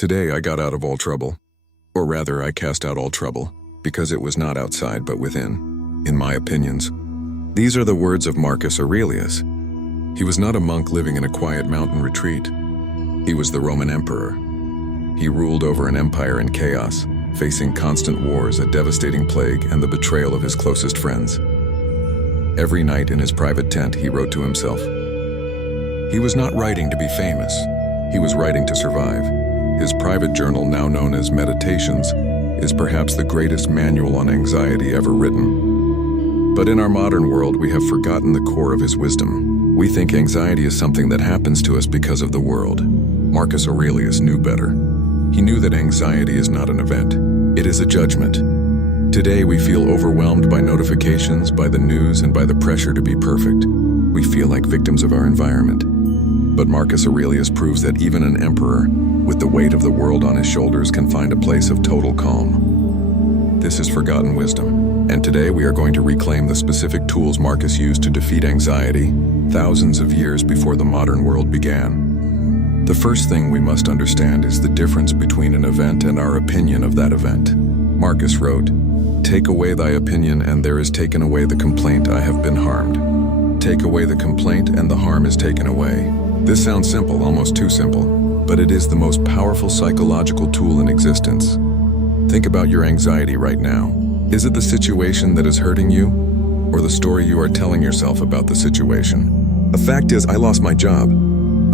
Today I got out of all trouble. Or rather, I cast out all trouble, because it was not outside but within, in my opinions. These are the words of Marcus Aurelius. He was not a monk living in a quiet mountain retreat. He was the Roman emperor. He ruled over an empire in chaos, facing constant wars, a devastating plague, and the betrayal of his closest friends. Every night in his private tent, he wrote to himself. He was not writing to be famous. He was writing to survive. His private journal, now known as Meditations, is perhaps the greatest manual on anxiety ever written. But in our modern world, we have forgotten the core of his wisdom. We think anxiety is something that happens to us because of the world. Marcus Aurelius knew better. He knew that anxiety is not an event. It is a judgment. Today, we feel overwhelmed by notifications, by the news, and by the pressure to be perfect. We feel like victims of our environment. But Marcus Aurelius proves that even an emperor, with the weight of the world on his shoulders, can find a place of total calm. This is forgotten wisdom, and today we are going to reclaim the specific tools Marcus used to defeat anxiety thousands of years before the modern world began. The first thing we must understand is the difference between an event and our opinion of that event. Marcus wrote, "Take away thy opinion, and there is taken away the complaint, I have been harmed. Take away the complaint, and the harm is taken away." This sounds simple, almost too simple, but it is the most powerful psychological tool in existence. Think about your anxiety right now. Is it the situation that is hurting you, or the story you are telling yourself about the situation? A fact is, I lost my job.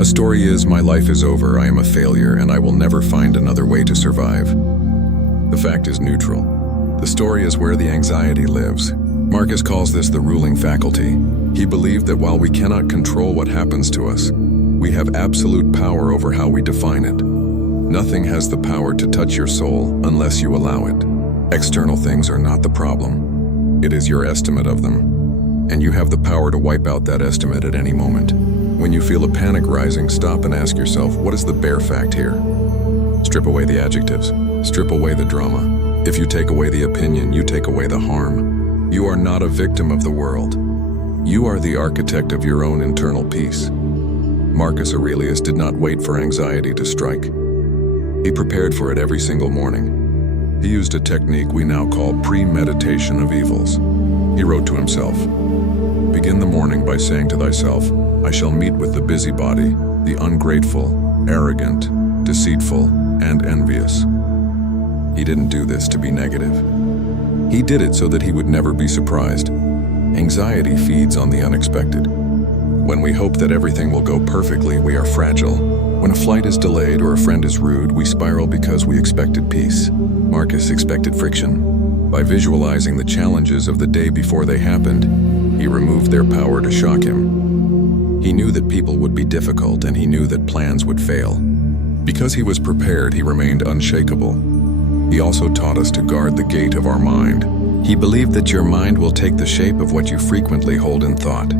A story is, my life is over, I am a failure, and I will never find another way to survive. The fact is neutral. The story is where the anxiety lives. Marcus calls this the ruling faculty. He believed that while we cannot control what happens to us, we have absolute power over how we define it. Nothing has the power to touch your soul unless you allow it. External things are not the problem. It is your estimate of them. And you have the power to wipe out that estimate at any moment. When you feel a panic rising, stop and ask yourself, what is the bare fact here? Strip away the adjectives. Strip away the drama. If you take away the opinion, you take away the harm. You are not a victim of the world. You are the architect of your own internal peace. Marcus Aurelius did not wait for anxiety to strike. He prepared for it every single morning. He used a technique we now call premeditation of evils. He wrote to himself, "Begin the morning by saying to thyself, I shall meet with the busybody, the ungrateful, arrogant, deceitful, and envious." He didn't do this to be negative. He did it so that he would never be surprised. Anxiety feeds on the unexpected. When we hope that everything will go perfectly, we are fragile. When a flight is delayed or a friend is rude, we spiral because we expected peace. Marcus expected friction. By visualizing the challenges of the day before they happened, he removed their power to shock him. He knew that people would be difficult, and he knew that plans would fail. Because he was prepared, he remained unshakable. He also taught us to guard the gate of our mind. He believed that your mind will take the shape of what you frequently hold in thought.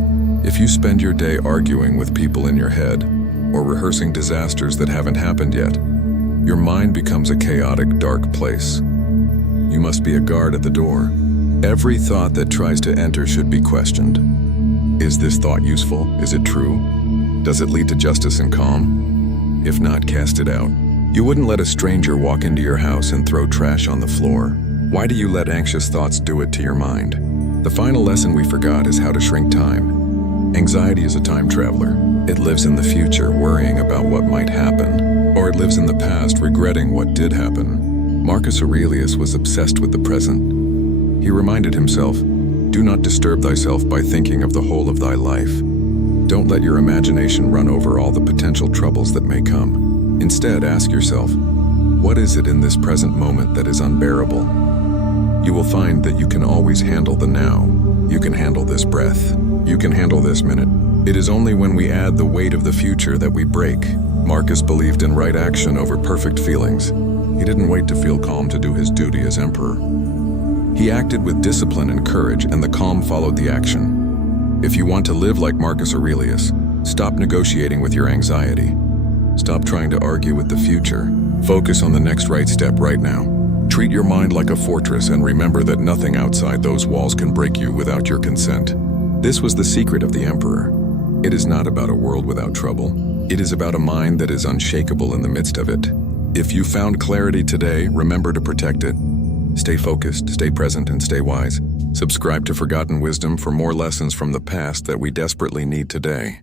If you spend your day arguing with people in your head, or rehearsing disasters that haven't happened yet, your mind becomes a chaotic, dark place. You must be a guard at the door. Every thought that tries to enter should be questioned. Is this thought useful? Is it true? Does it lead to justice and calm? If not, cast it out. You wouldn't let a stranger walk into your house and throw trash on the floor. Why do you let anxious thoughts do it to your mind? The final lesson we forgot is how to shrink time. Anxiety is a time traveler. It lives in the future, worrying about what might happen, or it lives in the past, regretting what did happen. Marcus Aurelius was obsessed with the present. He reminded himself, "Do not disturb thyself by thinking of the whole of thy life. Don't let your imagination run over all the potential troubles that may come. Instead, ask yourself, what is it in this present moment that is unbearable?" You will find that you can always handle the now. You can handle this breath. You can handle this minute. It is only when we add the weight of the future that we break. Marcus believed in right action over perfect feelings. He didn't wait to feel calm to do his duty as emperor. He acted with discipline and courage, and the calm followed the action. If you want to live like Marcus Aurelius, stop negotiating with your anxiety. Stop trying to argue with the future. Focus on the next right step right now. Treat your mind like a fortress, and remember that nothing outside those walls can break you without your consent. This was the secret of the emperor. It is not about a world without trouble. It is about a mind that is unshakable in the midst of it. If you found clarity today, remember to protect it. Stay focused, stay present, and stay wise. Subscribe to Forgotten Wisdom for more lessons from the past that we desperately need today.